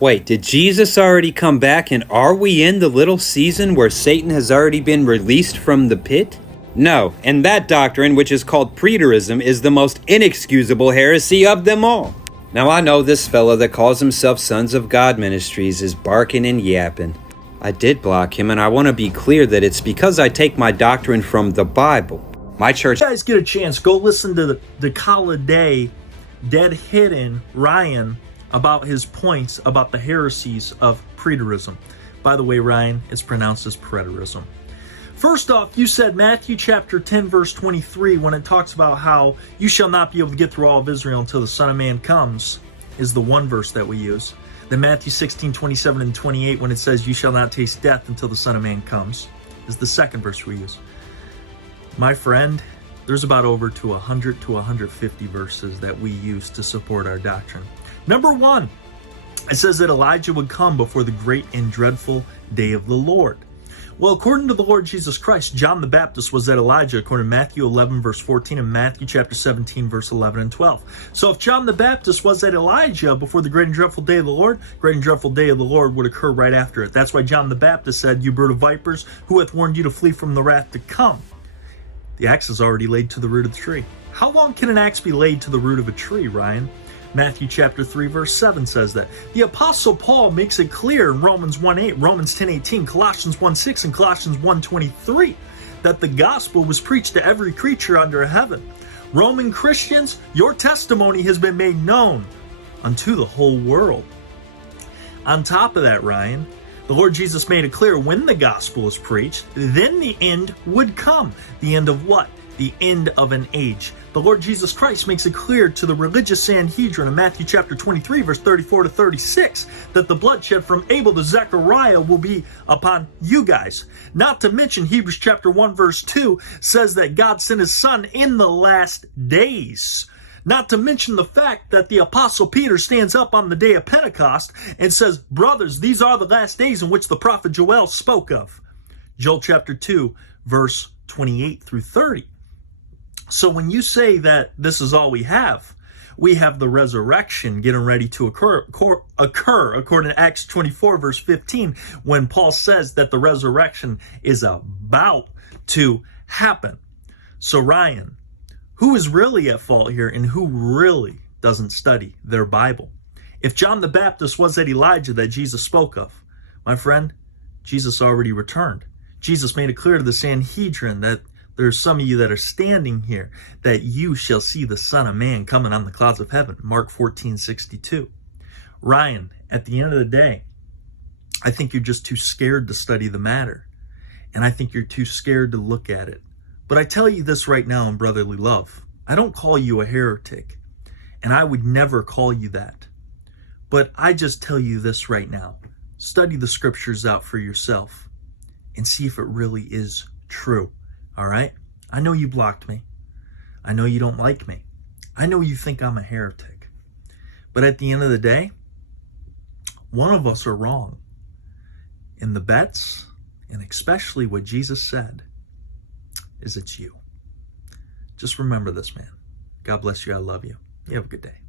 Wait, did Jesus already come back, and are we in the little season where Satan has already been released from the pit? No, and that doctrine, which is called preterism, is the most inexcusable heresy of them all. Now I know this fella that calls himself Sons of God Ministries is barking and yapping. I did block him, and I want to be clear that it's because I take my doctrine from the Bible. My church... You guys get a chance, go listen to the Call a Day, Dead Hidden, Ryan, about his points about the heresies of preterism. By the way, Ryan, it's pronounced as preterism. First off, you said Matthew chapter 10, verse 23, when it talks about how you shall not be able to get through all of Israel until the Son of Man comes, is the one verse that we use. Then Matthew 16, 27 and 28, when it says you shall not taste death until the Son of Man comes, is the second verse we use. My friend, there's about over to 100 to 150 verses that we use to support our doctrine. Number one, it says that Elijah would come before the great and dreadful day of the Lord. Well, according to the Lord Jesus Christ, John the Baptist was that Elijah, according to Matthew 11, verse 14, and Matthew chapter 17, verse 11 and 12. So if John the Baptist was that Elijah before the great and dreadful day of the Lord, great and dreadful day of the Lord would occur right after it. That's why John the Baptist said, "You brood of vipers, who hath warned you to flee from the wrath to come?" The axe is already laid to the root of the tree. How long can an axe be laid to the root of a tree, Ryan? Matthew chapter 3, verse 7 says that. The Apostle Paul makes it clear in Romans 1:8, Romans 10:18, Colossians 1:6, and Colossians 1:23 that the gospel was preached to every creature under heaven. Roman Christians, your testimony has been made known unto the whole world. On top of that, Ryan, the Lord Jesus made it clear when the gospel is preached, then the end would come. The end of what? The end of an age. The Lord Jesus Christ makes it clear to the religious Sanhedrin in Matthew chapter 23, verse 34 to 36, that the bloodshed from Abel to Zechariah will be upon you guys. Not to mention Hebrews chapter 1, verse 2 says that God sent his son in the last days. Not to mention the fact that the Apostle Peter stands up on the day of Pentecost and says, "Brothers, these are the last days in which the prophet Joel spoke of." Joel chapter 2, verse 28 through 30. So when you say that this is all we have the resurrection getting ready to occur according to Acts 24, verse 15, when Paul says that the resurrection is about to happen. So Ryan, who is really at fault here and who really doesn't study their Bible? If John the Baptist was that Elijah that Jesus spoke of, my friend, Jesus already returned. Jesus made it clear to the Sanhedrin that there's some of you that are standing here that you shall see the Son of Man coming on the clouds of heaven. Mark 14:62. Ryan, at the end of the day, I think you're just too scared to study the matter. And I think you're too scared to look at it. But I tell you this right now in brotherly love. I don't call you a heretic. And I would never call you that. But I just tell you this right now. Study the scriptures out for yourself and see if it really is true. All right? I know you blocked me. I know you don't like me. I know you think I'm a heretic. But at the end of the day, one of us are wrong. And the bets, and especially what Jesus said, is it's you. Just remember this, man. God bless you. I love you. You have a good day.